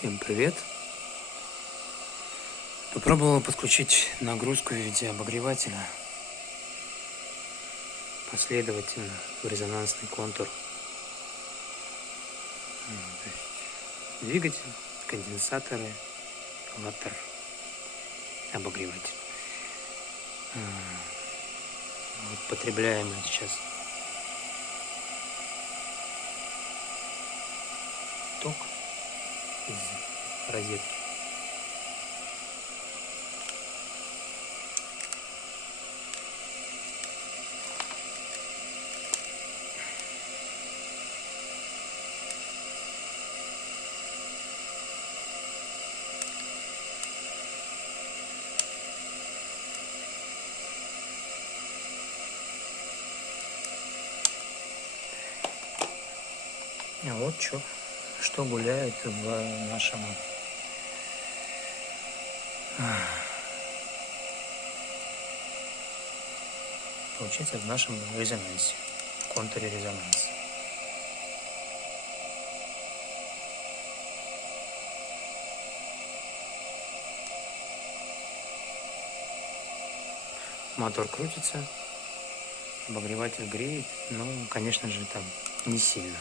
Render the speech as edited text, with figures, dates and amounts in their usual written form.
Всем привет! Попробовал подключить нагрузку в виде обогревателя последовательно в резонансный контур. То есть двигатель, конденсаторы, коллаптор, обогреватель. Вот потребляемый сейчас ток из розетки. А вот что гуляет в нашем получается в нашем резонансе, в контуре резонанса. Мотор крутится, обогреватель греет, но, конечно же, там не сильно.